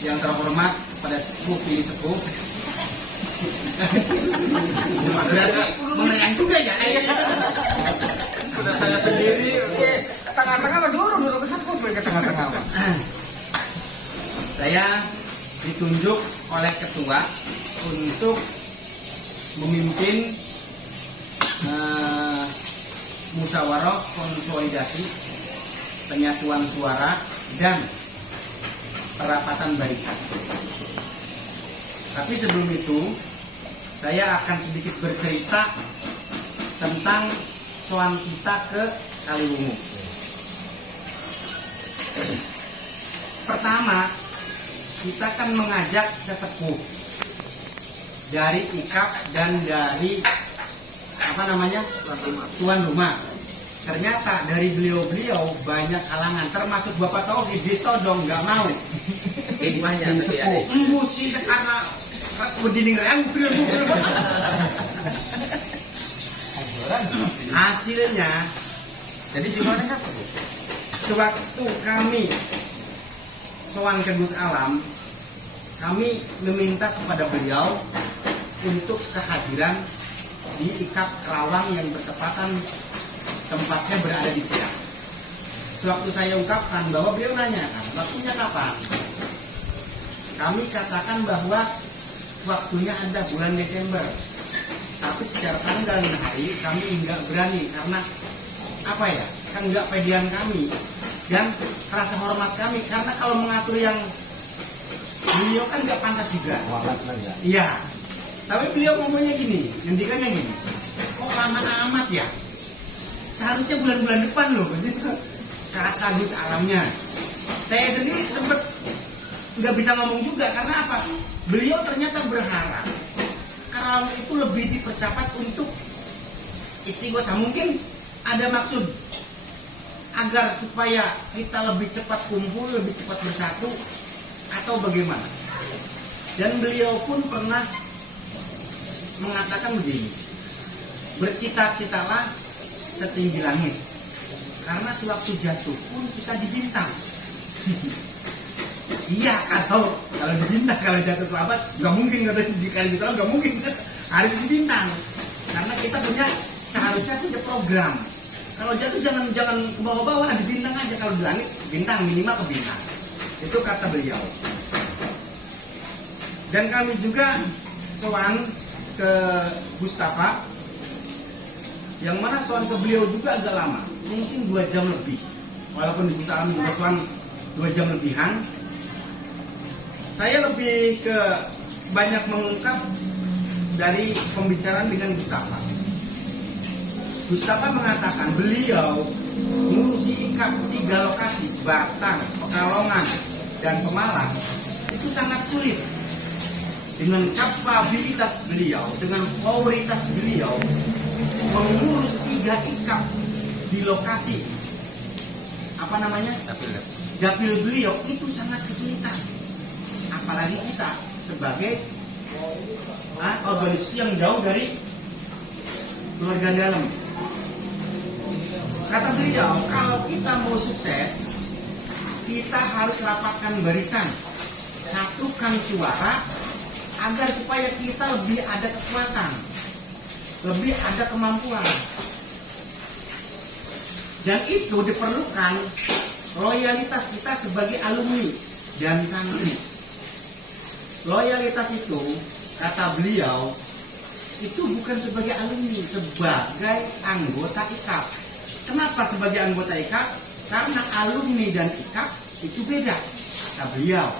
Yang terhormat pada sepuh pilih sepuh. Menayang juga ya. Sudah saya sendiri. Ke tengah-tengah dulu kesebut ke tengah-tengah. Saya ditunjuk oleh ketua untuk memimpin musyawarah konsolidasi penyatuan suara dan perapatan barisan. Tapi sebelum itu saya akan sedikit bercerita tentang soan kita ke Kaliwungu. Pertama, kita kan mengajak sesepuh dari IKAP dan dari tuan rumah. Ternyata dari beliau-beliau banyak halangan, termasuk Bapak Tauhid ditodong nggak mau. Banyak Sepuh, embusi karena berdinding reang. Hasilnya, Jadi simbolnya siapa Bu? sewaktu kami sowan ke Gus Alam, kami meminta kepada beliau untuk kehadiran di IKAP Kerawang yang bertepatan tempatnya berada di Ciak. Sewaktu saya ungkapkan bahwa beliau nanyakan waktunya kapan, kami katakan bahwa waktunya ada bulan Desember. Tapi secara tanggal dan hari kami nggak berani karena apa ya? Kan nggak pedean kami dan rasa hormat kami karena kalau mengatur yang beliau kan nggak pantas juga. Iya. Tapi beliau ngomongnya gini, ngendikannya gini. Kok lama amat ya? Seharusnya bulan-bulan depan loh. Kata Gus Alamnya. Saya sendiri sempet nggak bisa ngomong juga karena apa? Beliau ternyata berharap Karawang itu lebih dipercepat untuk istighosah. Mungkin ada maksud agar supaya kita lebih cepat kumpul, lebih cepat bersatu atau bagaimana. Dan beliau pun pernah mengatakan begini, bercita-citalah setinggi langit, karena sewaktu jatuh pun kita di bintang. Iya, kalau di bintang, kalau jatuh ke abad nggak mungkin, kata di kali bintang nggak mungkin, harus di bintang, karena kita seharusnya punya program. Kalau jatuh jangan ke bawah-bawah, di bintang aja. Kalau di langit bintang, minimal ke bintang. Itu kata beliau. Dan kami juga sowan ke Mustafa, yang mana sowan ke beliau juga agak lama, mungkin 2 jam lebih. Walaupun di Salam juga sowan 2 jam lebihan. Saya lebih ke banyak mengungkap dari pembicaraan dengan Mustafa. Mustafa mengatakan beliau ngurusi IKAP 3 lokasi, Batang, Pekalongan, dan Pemalang, itu sangat sulit. Dengan kapabilitas beliau, dengan prioritas beliau, mengurus 3 IKAP di lokasi dapil beliau itu sangat kesulitan. Apalagi kita sebagai organisasi yang jauh dari keluarga dalam. Kata beliau, kalau kita mau sukses, kita harus rapatkan barisan, satukan suara, agar supaya kita lebih ada kekuatan, lebih ada kemampuan. Dan itu diperlukan loyalitas kita sebagai alumni dan santri. Loyalitas itu, kata beliau, itu bukan sebagai alumni, sebagai anggota IKAP. Kenapa sebagai anggota IKAP? Karena alumni dan IKAP itu beda, kata beliau.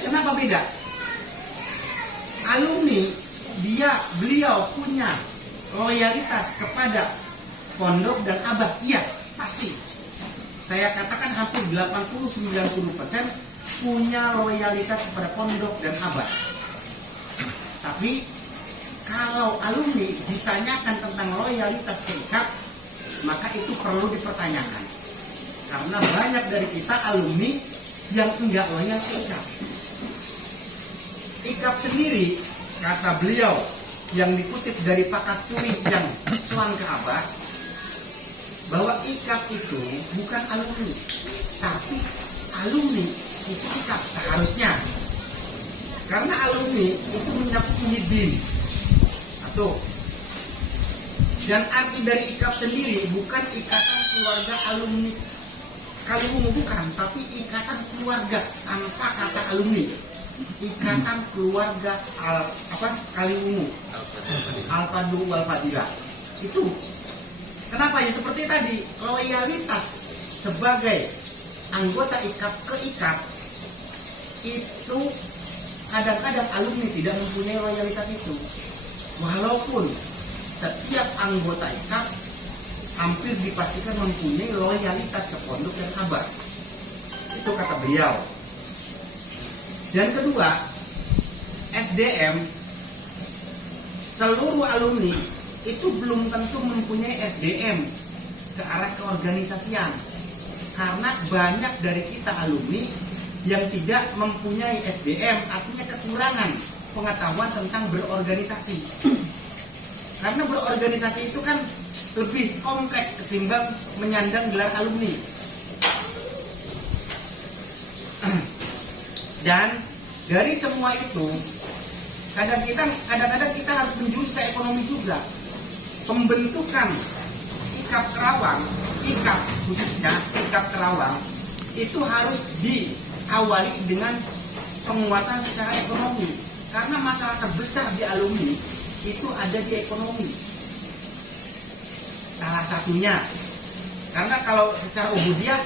Kenapa beda? Alumni, beliau punya loyalitas kepada pondok dan abah. Iya, pasti. Saya katakan hampir 80-90% punya loyalitas kepada pondok dan abah. Tapi kalau alumni ditanyakan tentang loyalitas ke IKAP, maka itu perlu dipertanyakan. Karena banyak dari kita alumni yang enggak loyal ke IKAP. IKAP sendiri, kata beliau, yang dikutip dari Pak Kasturi yang soan ke Abah, bahwa IKAP itu bukan alumni, tapi alumni itu IKAP seharusnya. Karena alumni itu punya BIN. Satu. Dan arti dari IKAP sendiri bukan ikatan keluarga alumni Kaliwungu, bukan, tapi ikatan keluarga tanpa kata alumni. Ikatan keluarga Kaliwungu, Al-Fadlu wal Fadilah. Itu kenapa ya seperti tadi, loyalitas sebagai anggota IKAP ke IKAP itu kadang-kadang alumni tidak mempunyai loyalitas itu, walaupun setiap anggota IKAP hampir dipastikan mempunyai loyalitas ke pondok dan kabar. Itu kata beliau. Dan kedua, SDM, seluruh alumni itu belum tentu mempunyai SDM ke arah keorganisasian. Karena banyak dari kita alumni yang tidak mempunyai SDM, artinya kekurangan pengetahuan tentang berorganisasi. Karena berorganisasi itu kan lebih kompleks ketimbang menyandang gelar alumni. Dan dari semua itu, kadang-kadang kita harus menjurus ke ekonomi juga. Pembentukan IKAP Kerawang, IKAP khususnya IKAP Kerawang, itu harus diawali dengan penguatan secara ekonomi. Karena masalah terbesar di alumni itu ada di ekonomi. Salah satunya, karena kalau secara ubudiyah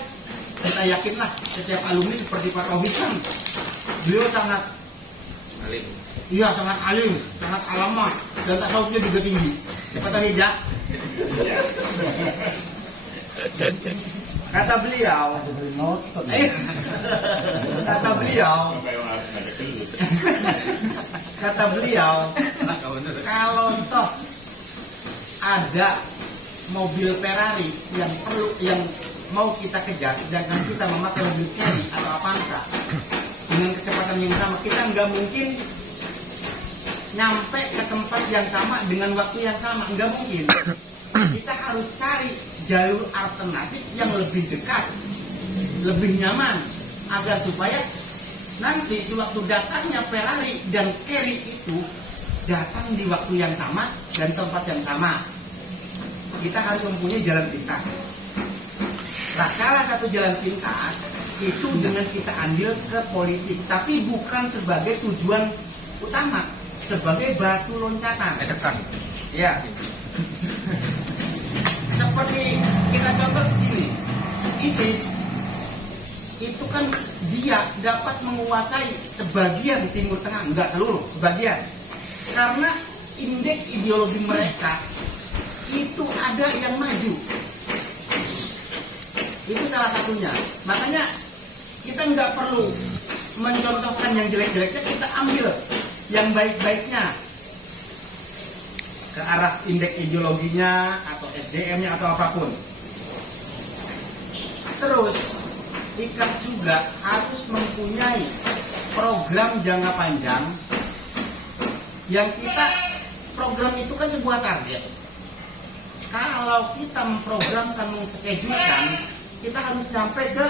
kita yakinlah setiap alumni seperti Pak Rohis kan, beliau sangat Alim. iya sangat alim, sangat alama, dan tasawufnya juga tinggi. Kata Hija, kata beliau, kata beliau, kalau toh ada mobil Ferrari yang mau kita kejar, sedangkan kita memakai mobil Ferrari atau Avanza dengan kecepatan yang sama, kita nggak mungkin nyampe ke tempat yang sama dengan waktu yang sama, nggak mungkin. Kita harus cari jalur alternatif yang lebih dekat, lebih nyaman, agar supaya nanti sewaktu datangnya Ferrari dan Kerry itu datang di waktu yang sama dan tempat yang sama. Kita harus mempunyai jalan pintas. Nah, salah satu jalan pintas itu dengan kita ambil ke politik, tapi bukan sebagai tujuan utama, sebagai batu loncatan. Tekan. Ya. Seperti kita contoh segini, ISIS itu kan dia dapat menguasai sebagian Timur Tengah, enggak seluruh, sebagian. Karena indeks ideologi mereka itu ada yang maju. Itu salah satunya. Makanya kita nggak perlu mencontohkan yang jelek-jeleknya, kita ambil yang baik-baiknya ke arah indeks ideologinya atau SDM-nya atau apapun. Terus IKAP juga harus mempunyai program jangka panjang yang program itu kan sebuah target. Kalau kita memprogramkan, menschedule-kan, kita harus sampai ke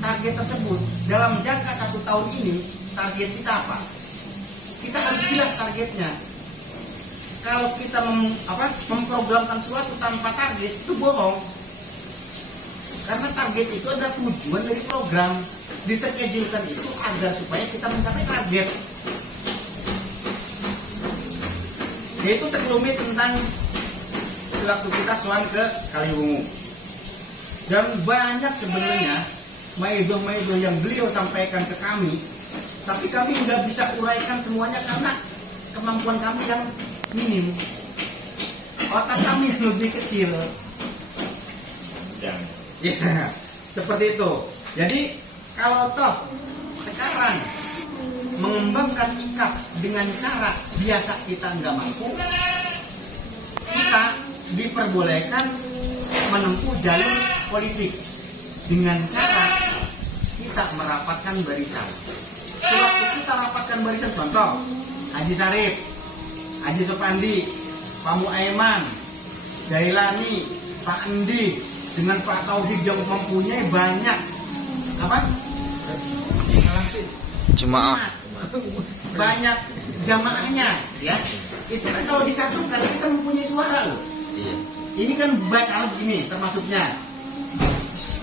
target tersebut. Dalam jangka 1 tahun ini, target kita apa? Kita harus jelas targetnya. Kalau kita memprogramkan sesuatu tanpa target, itu bohong. Karena target itu adalah tujuan dari program. Dischedulekan itu agar supaya kita mencapai target. Yaitu sekelumit tentang waktu kita soal ke Kaliwungu. Dan banyak sebenarnya maedoh-maedoh yang beliau sampaikan ke kami, tapi kami nggak bisa uraikan semuanya karena kemampuan kami yang minim, otak kami yang lebih kecil. Ya, seperti itu. Jadi kalau toh sekarang mengembangkan IKAP dengan cara biasa kita nggak mampu, kita diperbolehkan menempuh jalur politik dengan cara kita merapatkan barisan. Sewaktu kita rapatkan barisan, contoh Haji Sarif, Haji Supandi, Pak Muaiman, Jailani, Pak Endi dengan Pak Tauhid yang mempunyai banyak apa? Jemaah. Banyak jamaahnya, ya. Itu kan kalau disatukan kita mempunyai suara loh. Iya. Ini kan baca begini termasuknya.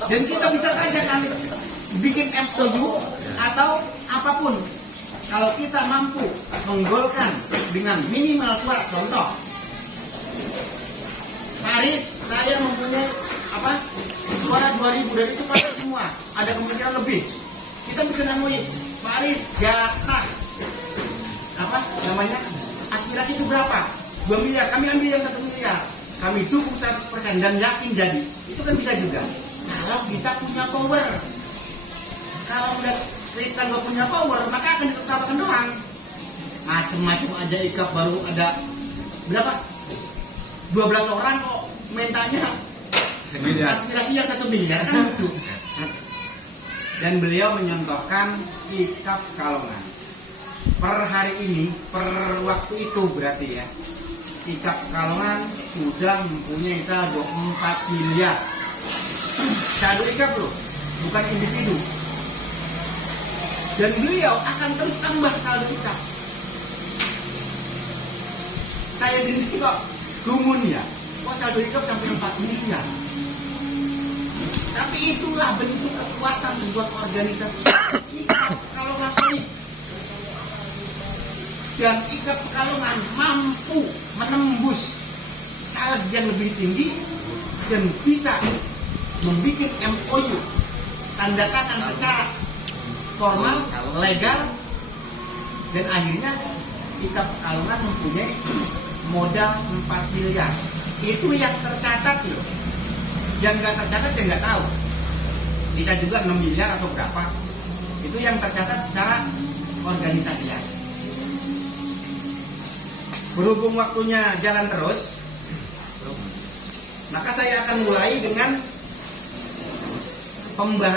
Dan kita bisa saja kan bikin MOU atau apapun. Kalau kita mampu menggolkan dengan minimal suara, contoh, Paris saya mempunyai apa suara 2000 dan itu pasti semua ada kemungkinan lebih. Kita bikin MOU, Paris jatah apa namanya aspirasi itu berapa? 2 miliar, kami ambil yang 1 miliar, kami dukung 100% dan yakin jadi. Itu kan bisa juga. Kalau kita punya power. Kalau udah kita nggak punya power, maka akan ditertawakan doang. Macem-macem aja ikap baru ada berapa? 12 orang kok mentanya aspirasi yang 1 miliar kan lucu. Dan beliau menyontohkan sikap Kalongan. Per hari ini, per waktu itu berarti ya, sikap Kalongan sudah mempunyai saldo 4 miliar. Saldo ikap loh, bukan individu. Dan beliau akan terus tambah saldo ikap. Saya sendiri kok gumun ya, kok saldo ikap sampai 4 miliar. Tapi itulah bentuk kekuatan sebuah organisasi. Ikap Kalongan solid. Dan Ikap Pekalongan mampu menembus caleg yang lebih tinggi dan bisa membuat MOU tanda tangan secara formal, legal, dan akhirnya Ikap Pekalongan mempunyai modal 4 miliar. Itu yang tercatat loh. Yang nggak tercatat ya nggak tahu. Bisa juga 6 miliar atau berapa. Itu yang tercatat secara organisasian. Berhubung waktunya jalan terus, maka saya akan mulai dengan pembahasan